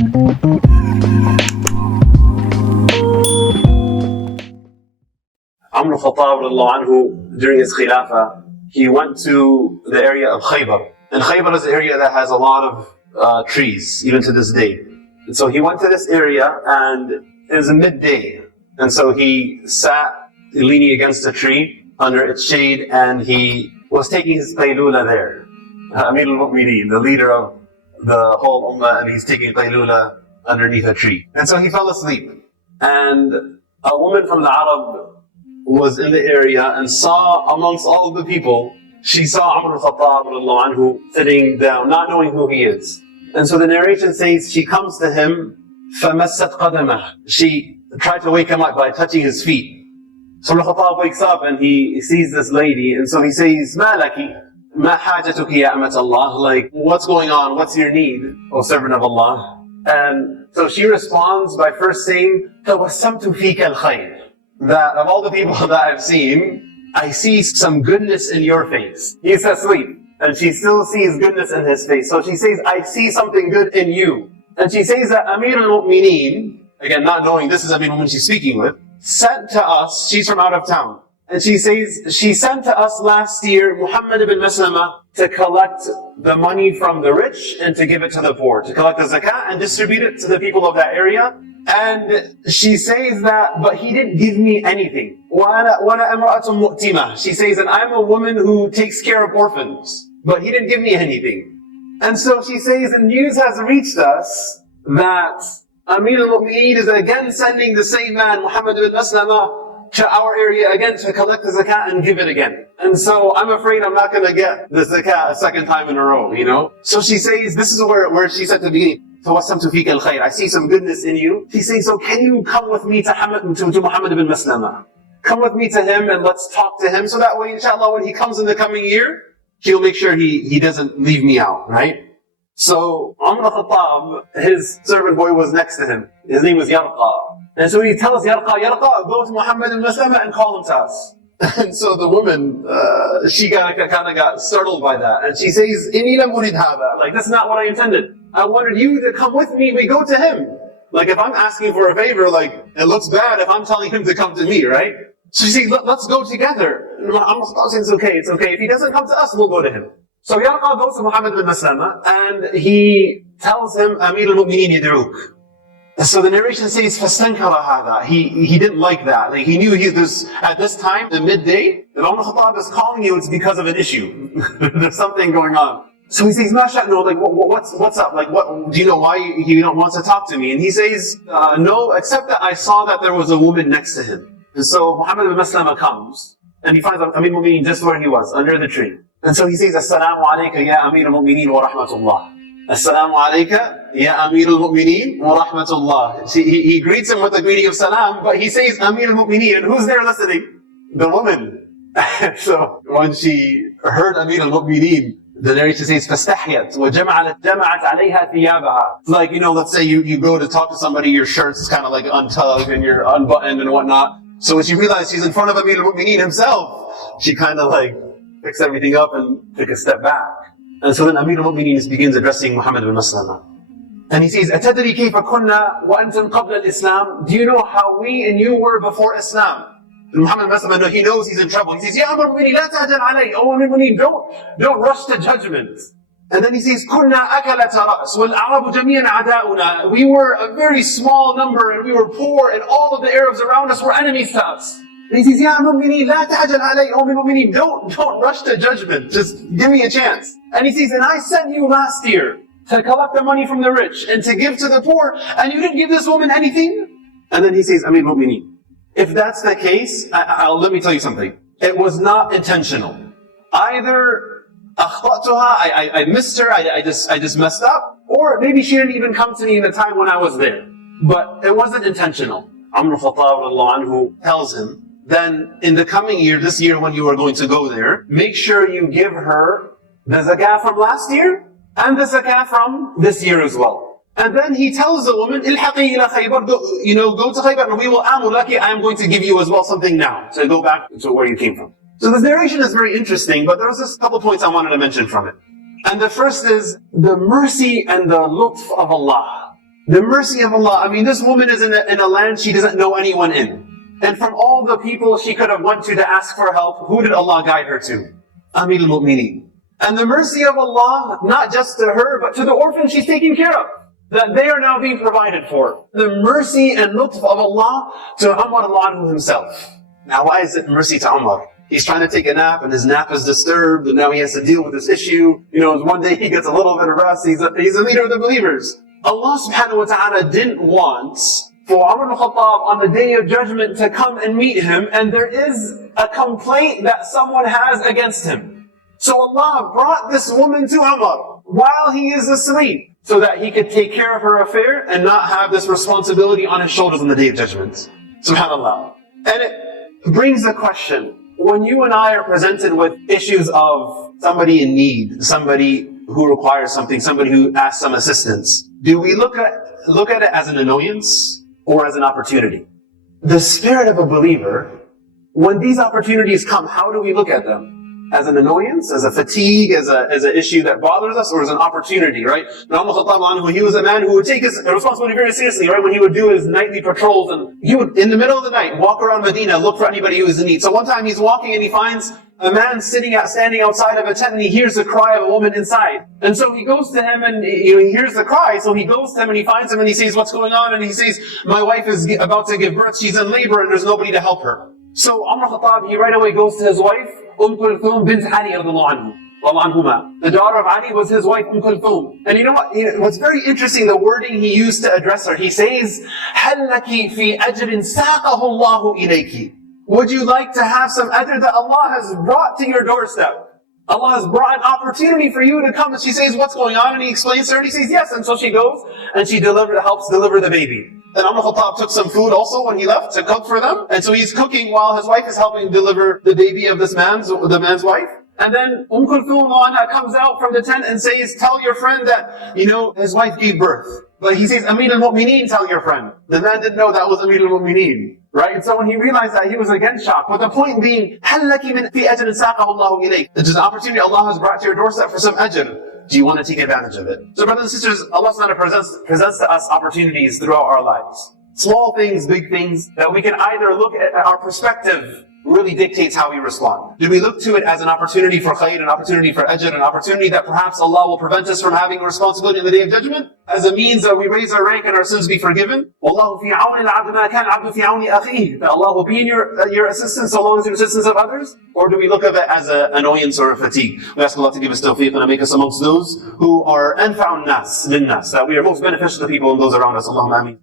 Umar al-Khattab, during his Khilafah, he went to the area of KHAIBAR. And KHAIBAR is an area that has a lot of trees, even to this day. And so he went to this area, and it was a midday. And so he sat leaning against a tree under its shade, and he was taking his qaylula there. Amir al-Mu'mineen, the leader of the whole ummah, and he's taking qaylula underneath a tree. And so he fell asleep. And a woman from the Arab was in the area and saw amongst all of the people, she saw Umar al-Khattab sitting down, not knowing who he is. And so the narration says she comes to him, فَمَسَّتْ قَدَمَهُ. She tried to wake him up by touching his feet. So al-Khattab wakes up and he sees this lady, and so he says, مَا لَكِ مَا حَاجَتُكِ يَا أَمَةَ اللَّهِ. Like, what's going on? What's your need, O servant of Allah? And so she responds by first saying, تَوَسَّمْتُ فِيكَ الْخَيْرِ. That of all the people that I've seen, I see some goodness in your face. He's asleep, and she still sees goodness in his face. So she says, I see something good in you. And she says that Amir al-Mu'mineen, again not knowing this is Amir al-Mu'mineen she's speaking with, sent to us, she's from out of town, and she says, she sent to us last year Muhammad ibn Maslama to collect the money from the rich and to give it to the poor, to collect the zakat and distribute it to the people of that area. And she says that, but he didn't give me anything. وَأَنَا امْرَأَةٌ مُؤْتِمَةٌ. She says, and I'm a woman who takes care of orphans, but he didn't give me anything. And so she says, the news has reached us that Amir al-Mu'mineen is again sending the same man, Muhammad ibn Maslama, to our area again to collect the zakat and give it again. And so I'm afraid I'm not going to get the zakat a second time in a row, you know? So she says, this is where she said to the beginning, فَوَسَّمْتُ فِيكَ الْخَيْرِ. I see some goodness in you. She says, so can you come with me to Muhammad ibn Maslama? Come with me to him and let's talk to him, so that way, inshallah, when he comes in the coming year, he'll make sure he doesn't leave me out, right? So Umar al-Khattab, his servant boy was next to him. His name was Yarqa. And so he tells Yarqa, go to Muhammad ibn Maslama and call him to us. And so the woman, she kind of got startled by that. And she says, إِنِّي لَمْ أُرِدْ هَذَا. Like, that's not what I intended. I wanted you to come with me, we go to him. Like, if I'm asking for a favor, like, it looks bad if I'm telling him to come to me, right? So she says, let's go together. And I'm saying, it's okay. If he doesn't come to us, we'll go to him. So Yarqa goes to Muhammad bin Maslama, and he tells him, Amir al-Mu'mineen yad'uk. So the narration says, فَاسْتَنْكَرَ هَذَا. He didn't like that. Like, he knew at this time, the midday, if Umar al-Khattab is calling you, it's because of an issue. There's something going on. So he says, no, like, what's up? Like, what, do you know why he wants to talk to me? And he says, no, except that I saw that there was a woman next to him. And so Muhammad bin Maslama comes, and he finds Amir al-Mu'mineen just where he was, under the tree. And so he says, Assalamu alayka ya Amir al-Mu'mineen wa rahmatullah. Assalamu alayka ya Amir al-Mu'mineen wa rahmatullah. He greets him with the greeting of salam, but he says Amir al-Mu'mineen, and who's there listening? The woman. So when she heard Amir al-Mu'mineen, the narration says, فَاسْتَحْيَتْ وَجَمَعَتْ عَلَيْهَا ثِيَابَهَا. It's like, let's say you go to talk to somebody, your shirt's kind of like untugged and you're unbuttoned and whatnot. So when she realized she's in front of Amir al-Mu'mineen himself, she kind of like picks everything up and took a step back. And so then Amir al-Mu'mineen begins addressing Muhammad bin Maslama. And he says, أَتَدْرِي كَيْفَ كُنَّا وَأَنْتُمْ قَبْلَ الْإِسْلَامِ. Do you know how we and you were before Islam? And Muhammad bin Maslama, he knows he's in trouble. He says, Ya Amir al-Mu'mineen, لَا تَعْجَلْ عَلَيْهِ. Oh Amir al-Mu'mineen, don't rush to judgment. And then he says, كُنَّا أَكَلَةَ رَأْسٍ وَالْأَعْرَابُ جَمِيعًا عَدَاؤُنَا. We were a very small number and we were poor and all of the Arabs around us were enemies to us. And he says, Ya Amir al-Mu'mineen, لَا تَعْجَلْ عَلَيْهِ. Oh Amir al-Mu'mineen, don't rush to judgment. Just give me a chance. And he says, and I sent you last year to collect the money from the rich and to give to the poor, and you didn't give this woman anything? And then he says, Amir al-Mu'mineen, if that's the case, let me tell you something. It was not intentional. Either I missed her, I just messed up, or maybe she didn't even come to me in the time when I was there. But it wasn't intentional. Umar al-Khattab tells him, then in the coming year, this year when you are going to go there, make sure you give her the zakah from last year and the zakah from this year as well. And then he tells the woman, إِلْحَقِي إِلَى خَيْبَرْ, go to Khaybar and we will amulaki, I am going to give you as well something now. So go back to where you came from. So this narration is very interesting, but there's just a couple points I wanted to mention from it. And the first is the mercy and the lutf of Allah. The mercy of Allah. I mean, this woman is in a land she doesn't know anyone in. And from all the people she could have went to ask for help, who did Allah guide her to? Amir al-Mu'mineen. And the mercy of Allah, not just to her, but to the orphan she's taking care of, that they are now being provided for. The mercy and lutf of Allah to Umar himself. Now why is it mercy to Umar? He's trying to take a nap and his nap is disturbed and now he has to deal with this issue. You know, one day he gets a little bit of rest, he's a leader of the believers. Allah subhanahu wa ta'ala didn't want for Umar al-Khattab on the day of judgment to come and meet him, and there is a complaint that someone has against him. So Allah brought this woman to Umar while he is asleep, so that he could take care of her affair and not have this responsibility on his shoulders on the day of judgment. SubhanAllah. And it brings a question. When you and I are presented with issues of somebody in need, somebody who requires something, somebody who asks some assistance, do we look at it as an annoyance or as an opportunity? The spirit of a believer, when these opportunities come, how do we look at them? As an annoyance, as a fatigue, as an issue that bothers us, or as an opportunity, right? Now, Umar al-Khattab, he was a man who would take his responsibility very seriously, right? When he would do his nightly patrols, and he would, in the middle of the night, walk around Medina, look for anybody who was in need. So one time he's walking and he finds a man standing outside of a tent, and he hears the cry of a woman inside. And so he goes to him, and he hears the cry, so he goes to him and he finds him and he says, what's going on? And he says, my wife is about to give birth, she's in labor and there's nobody to help her. So Umar al-Khattab, he right away goes to his wife, Kulthum bint Ali anhuma. The daughter of Ali was his wife, Kulthum. And you know what? What's very interesting, the wording he used to address her. He says, هَلْ لَكِ فِي أَجْرٍ سَاقَهُ اللَّهُ إِلَيْكِ. Would you like to have some ajr that Allah has brought to your doorstep? Allah has brought an opportunity for you to come. And she says, what's going on? And he explains to her, and he says, yes. And so she goes, and she helps deliver the baby. And Umar al-Khattab took some food also when he left to cook for them. And so he's cooking while his wife is helping deliver the baby of the man's wife. And then Kulthum comes out from the tent and says, tell your friend that, his wife gave birth. But he says, Amir al-Mu'mineen, tell your friend. The man didn't know that was Amir al-Mu'mineen. Right? And so when he realized that, he was again shocked. But the point being, هَلْ لَكِ مِنْ فِي أَجْرٍ سَاقَهُ اللَّهُ إِلَيْكِ. There's an opportunity Allah has brought to your doorstep for some ajr. Do you want to take advantage of it? So brothers and sisters, Allah presents to us opportunities throughout our lives. Small things, big things, that we can either look at our perspective really dictates how we respond. Do we look to it as an opportunity for khair, an opportunity for ajr, an opportunity that perhaps Allah will prevent us from having a responsibility in the day of judgment? As a means that we raise our rank and our sins be forgiven? وَاللَّهُ فِي عَوْنِ الْعَبْدِ مَا كَانَ الْعَبْدُ فِي عَوْنِ أَخِيهِ. That Allah will be in your assistance so long as your assistance of others? Or do we look at it as an annoyance or a fatigue? We ask Allah to give us tawfiq and to make us amongst those who are anfa'un nas, lin nas, that we are most beneficial to people and those around us. Allahumma ameen.